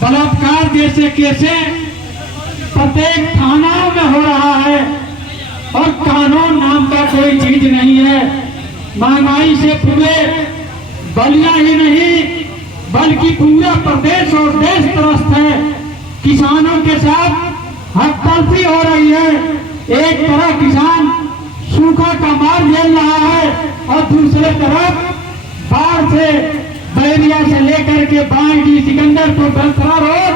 बलात्कार जैसे केसे प्रत्येक थानाओं में हो रहा है और कानून नाम का कोई चीज नहीं है। महंगाई से पूरे बलिया ही नहीं बल्कि पूरा प्रदेश और देश त्रस्त है। किसानों के साथ हकतलफी हो रही है। एक तरफ किसान सूखा का मार झेल रहा है और दूसरे तरफ बाढ़ से बैरिया से लेकर के बांडी सिकंदरपुर बलसरा रोड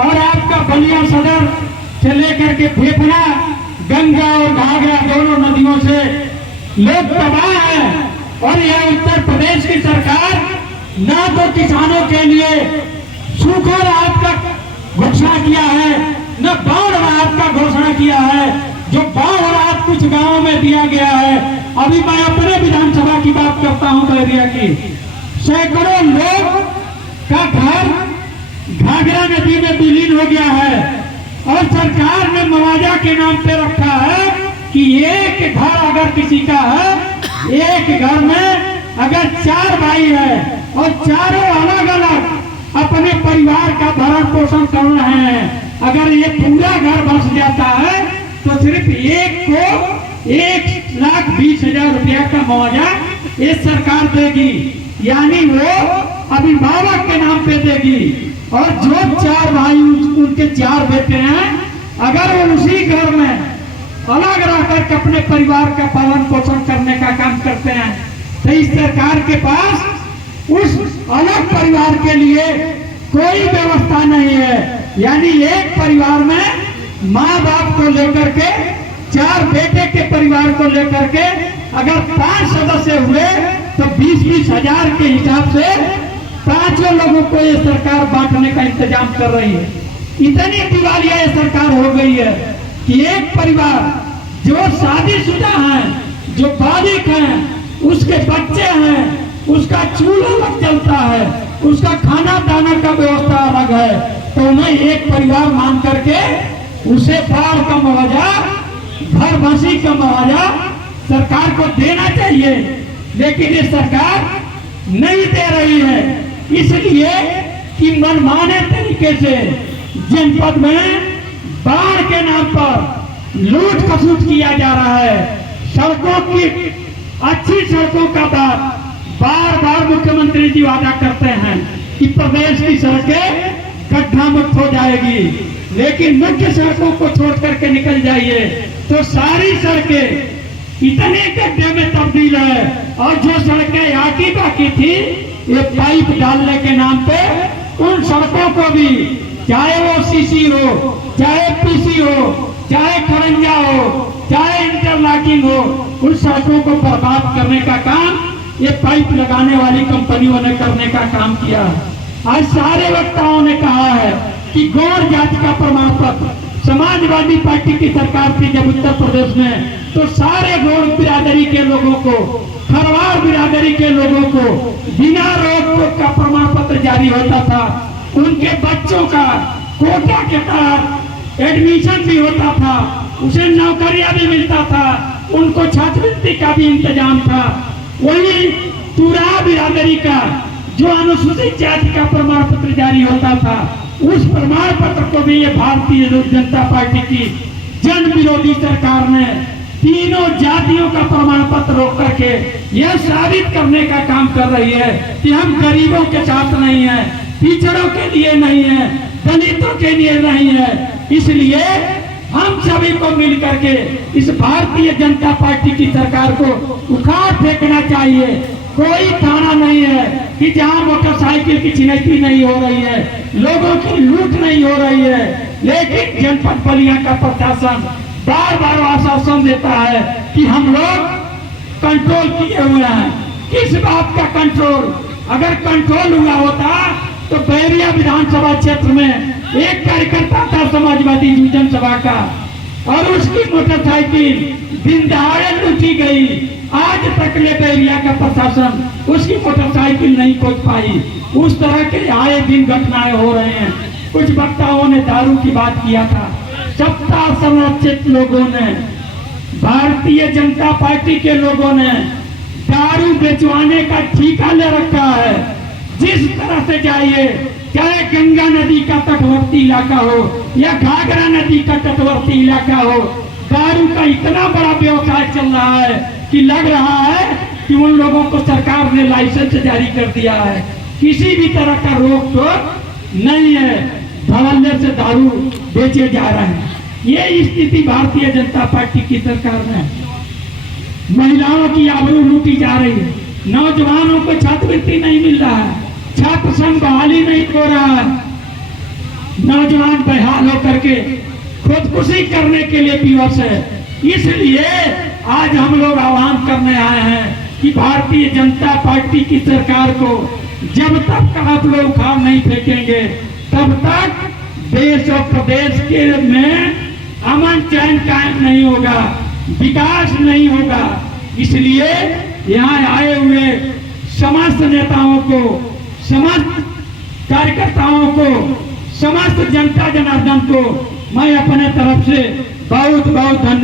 और आपका बलिया सदर से लेकर के फेफड़ा गंगा और घाघरा दोनों नदियों से लोग तबाह है। और यह उत्तर प्रदेश की सरकार ना तो किसानों के लिए सूखा राहत का घोषणा किया है न बाढ़ राहत का घोषणा किया है। जो बाढ़ राहत कुछ गांवों में दिया गया है, अभी मैं अपने विधानसभा की बात करता हूं बैरिया की, सैकड़ों लोग का घर घाघरा नदी में विलीन हो गया है और सरकार ने मुआवजा के नाम पे रखा है कि एक घर अगर किसी का है, एक घर में अगर 4 भाई है और चारों अलग अलग अपने परिवार का भरण पोषण कर रहे हैं, अगर ये पूरा घर बस जाता है तो सिर्फ एक को 1,20,000 रुपया का मुआवजा ये सरकार देगी, यानी वो अभिभावक के नाम पे देगी। और जो 4 भाई उनके 4 बेटे हैं, अगर वो उसी घर में अलग रहकर अपने परिवार का पालन पोषण करने का काम करते हैं तो इस सरकार के पास उस अलग परिवार के लिए कोई व्यवस्था नहीं है। यानी एक परिवार में माँ बाप को लेकर के 4 बेटे के परिवार को लेकर के अगर 5 सदस्य हुए तो 20-20 हजार के हिसाब से 5 लोगों को ये सरकार बांटने का इंतजाम कर रही है। इतनी दिवालिया ये सरकार हो गई है कि एक परिवार जो शादीशुदा है, जो बालिग है, उसके बच्चे हैं, उसका चूल्हा अलग चलता है, उसका खाना दाना का व्यवस्था अलग है, तो उन्हें एक परिवार मान करके उसे बाढ़ का मुआवजा, घर बसी का मुआवजा सरकार को देना चाहिए, लेकिन ये सरकार नहीं दे रही है। इसलिए कि मनमाने तरीके से जनपद में बाढ़ के नाम पर लूट खसूट किया जा रहा है। सड़कों की अच्छी सड़कों का बार बार मुख्यमंत्री जी वादा करते हैं कि प्रदेश की सड़कें गड्ढा मुक्त हो जाएगी, लेकिन मुख्य सड़कों को छोड़ करके निकल जाइए तो सारी सड़कें इतने गड्ढे में तब्दील है। और जो सड़कें आकी बाकी थी, ये पाइप डालने के नाम पे उन सड़कों को भी, चाहे वो सीसी हो, चाहे पीसी हो, चाहे खरंजा हो, चाहे इंटरलॉकिंग हो, उन सड़कों को बर्बाद करने का काम ये पाइप लगाने वाली कंपनियों ने करने का काम किया। आज सारे वक्ताओं ने कहा है कि गौर जाति का प्रमाण पत्र, समाजवादी पार्टी की सरकार थी जब उत्तर प्रदेश में, तो सारे गौर बिरादरी के लोगों को, खरवार बिरादरी के लोगों को बिना रोक का प्रमाण पत्र जारी होता था। उनके बच्चों का कोटा के तहत एडमिशन भी होता था, उसे नौकरियां भी मिलता था, उनको छात्रवृत्ति का भी इंतजाम था। वही तुरा बिरादरी का जो अनुसूचित जाति का प्रमाण पत्र जारी होता था, उस प्रमाण पत्र को भी ये भारतीय जनता पार्टी की जन विरोधी सरकार ने तीनों जातियों का प्रमाण पत्र रोक करके यह साबित करने का काम कर रही है कि हम गरीबों के साथ नहीं है, पिछड़ों के लिए नहीं है, दलितों के लिए नहीं है। इसलिए हम सभी को मिल करके इस भारतीय जनता पार्टी की सरकार को उखाड़ फेंकना चाहिए। कोई थाना नहीं है कि जहां मोटरसाइकिल की छिनैती नहीं हो रही है, लोगों की लूट नहीं हो रही है, लेकिन जनपद बलिया का प्रशासन बार बार आश्वासन देता है कि हम लोग कंट्रोल किए हुए हैं। किस बात का कंट्रोल? अगर कंट्रोल हुआ होता तो बैरिया विधानसभा क्षेत्र में एक कार्यकर्ता था समाजवादी जनसभा का और उसकी मोटरसाइकिल दिन दहाड़े लूटी गई। आज तक ले बैरिया का प्रशासन उसकी मोटरसाइकिल नहीं खोज पाई। उस तरह के आए दिन घटनाएं हो रहे हैं। कुछ वक्ताओं ने दारू की बात किया था। सत्ता संरक्षित लोगों ने, भारतीय जनता पार्टी के लोगों ने दारू बेचवाने का ठेका ले रखा है। जिस तरह से जाइए चाहे गंगा नदी का तटवर्ती इलाका हो या घाघरा नदी का तटवर्ती इलाका हो, दारू का इतना बड़ा व्यवसाय चल रहा है कि लग रहा है कि उन लोगों को सरकार ने लाइसेंस जारी कर दिया है। किसी भी तरह का रोक टोक नहीं है, धड़ल्ले से दारू बेचे जा रहे हैं। ये स्थिति भारतीय जनता पार्टी की सरकार में। महिलाओं की आबरू लूटी जा रही है, नौजवानों को छात्रवृत्ति नहीं मिल रहा है, छात्र संघ बहाली नहीं हो रहा है, नौजवान बेहाल होकर के खुदकुशी करने के लिए विवश है। इसलिए आज हम लोग आह्वान करने आए हैं कि भारतीय जनता पार्टी की सरकार को जब तक आप लोग उखाड़ नहीं फेंकेंगे तब तक देश और प्रदेश के में अमन चैन कायम नहीं होगा, विकास नहीं होगा। इसलिए यहाँ आए हुए समस्त नेताओं को, समस्त कार्यकर्ताओं को, समस्त जनता जनार्दन को मैं अपने तरफ से बहुत बहुत धन्यवाद